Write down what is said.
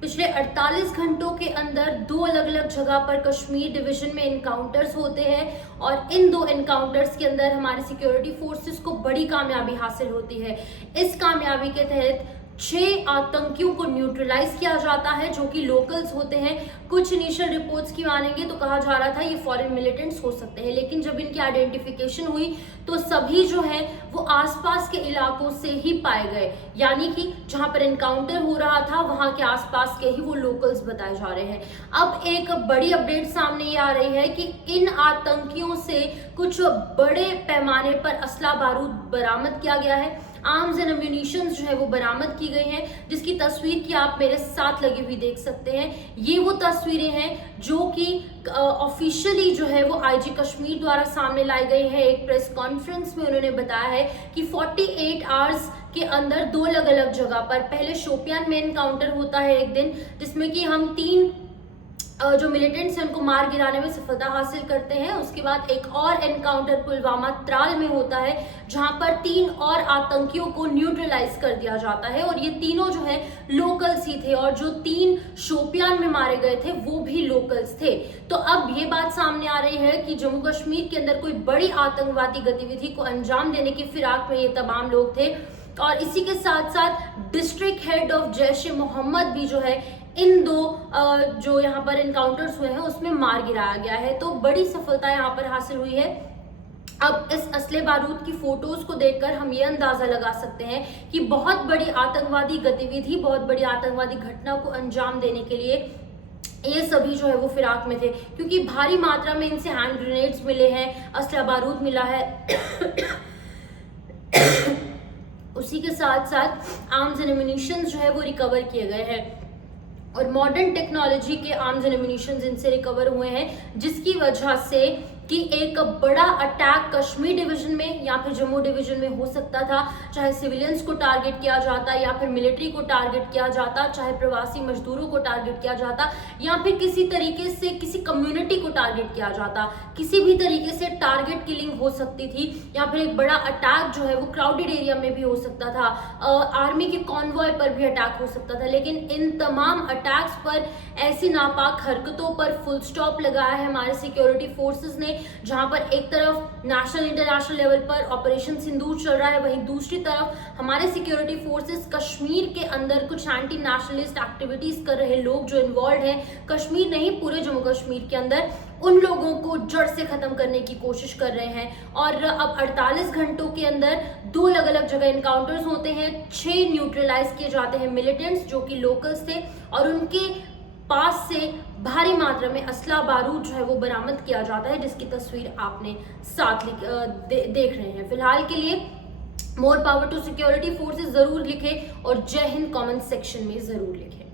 पिछले 48 घंटों के अंदर दो अलग अलग जगह पर कश्मीर डिवीजन में इनकाउंटर्स होते हैं और इन दो इनकाउंटर्स के अंदर हमारे सिक्योरिटी फोर्सेस को बड़ी कामयाबी हासिल होती है। इस कामयाबी के तहत 6 आतंकियों को न्यूट्रलाइज किया जाता है जो कि लोकल्स होते हैं। कुछ इनिशियल रिपोर्ट्स की मानेंगे तो कहा जा रहा था ये फॉरेन मिलिटेंट्स हो सकते हैं, लेकिन जब इनकी आइडेंटिफिकेशन हुई तो सभी जो है वो आसपास के इलाकों से ही पाए गए, यानी कि जहां पर एनकाउंटर हो रहा था वहां के आसपास के ही वो लोकल्स बताए जा रहे हैं। अब एक बड़ी अपडेट सामने ये आ रही है कि इन आतंकियों से कुछ बड़े पैमाने पर असला बारूद बरामद किया गया है। आर्म्स एंड एम्यूनिशंस जो है वो बरामद की गई हैं, जिसकी तस्वीर की आप मेरे साथ लगी हुई देख सकते हैं। ये वो तस्वीरें हैं जो कि ऑफिशियली जो है वो आईजी कश्मीर द्वारा सामने लाई गई है। एक प्रेस कॉन्फ्रेंस में उन्होंने बताया है कि 48 आवर्स के अंदर दो अलग अलग जगह पर, पहले शोपियान में एनकाउंटर होता है एक दिन, जिसमें कि हम 3 जो मिलिटेंट्स हैं उनको मार गिराने में सफलता हासिल करते हैं। उसके बाद एक और एनकाउंटर पुलवामा त्राल में होता है जहां पर 3 और आतंकियों को न्यूट्रलाइज कर दिया जाता है और ये तीनों जो है लोकल्स ही थे और जो 3 शोपियान में मारे गए थे वो भी लोकल्स थे। तो अब ये बात सामने आ रही है कि जम्मू कश्मीर के अंदर कोई बड़ी आतंकवादी गतिविधि को अंजाम देने की फिराक में ये तमाम लोग थे और इसी के साथ साथ डिस्ट्रिक्ट हेड ऑफ जैश ए मोहम्मद भी जो है इन दो जो यहाँ पर इनकाउंटर्स हुए हैं उसमें मार गिराया गया है। तो बड़ी सफलता यहाँ पर हासिल हुई है। अब इस असले बारूद की फोटोज को देखकर हम ये अंदाजा लगा सकते हैं कि बहुत बड़ी आतंकवादी गतिविधि, बहुत बड़ी आतंकवादी घटना को अंजाम देने के लिए ये सभी जो है वो फिराक में थे, क्योंकि भारी मात्रा में इनसे हैंड ग्रेनेड्स मिले हैं, असला बारूद मिला है। उसी के साथ साथ आर्म्स एंड एम्यूनिशंस जो है वो रिकवर किए गए हैं और मॉडर्न टेक्नोलॉजी के आर्म्स एंड एम्यूनिशंस इनसे रिकवर हुए हैं, जिसकी वजह से कि एक बड़ा अटैक कश्मीर डिवीजन में या फिर जम्मू डिवीजन में हो सकता था। चाहे सिविलियंस को टारगेट किया जाता या फिर मिलिट्री को टारगेट किया जाता, चाहे प्रवासी मजदूरों को टारगेट किया जाता या फिर किसी तरीके से किसी कम्युनिटी को टारगेट किया जाता, किसी भी तरीके से टारगेट किलिंग हो सकती थी या फिर एक बड़ा अटैक जो है वो क्राउडेड एरिया में भी हो सकता था, आर्मी के कॉन्वॉय पर भी अटैक हो सकता था। लेकिन इन तमाम अटैक्स पर, ऐसी नापाक हरकतों पर फुल स्टॉप लगाया है हमारे सिक्योरिटी फोर्सेस ने, जहां पर एक तरफ नेशनल इंटरनेशनल लेवल पर ऑपरेशन सिंदूर चल रहा है, वहीं दूसरी तरफ हमारे सिक्योरिटी फोर्सेस कश्मीर के अंदर कुछ एंटी नेशनलिस्ट एक्टिविटीज कर रहे लोग जो इन्वॉल्व हैं, कश्मीर नहीं पूरे जम्मू कश्मीर के अंदर, उन लोगों को जड़ से खत्म करने की कोशिश कर रहे हैं। और अब 48 घंटों के अंदर 2 अलग अलग जगह इनकाउंटर्स होते हैं, 6 न्यूट्रलाइज किए जाते हैं मिलिटेंट्स जो कि लोकल्स थे और उनके पास से भारी मात्रा में असला बारूद जो है वो बरामद किया जाता है, जिसकी तस्वीर आपने साथ देख रहे हैं। फिलहाल के लिए more power to security forces जरूर लिखें और जय हिंद कमेंट सेक्शन में जरूर लिखें।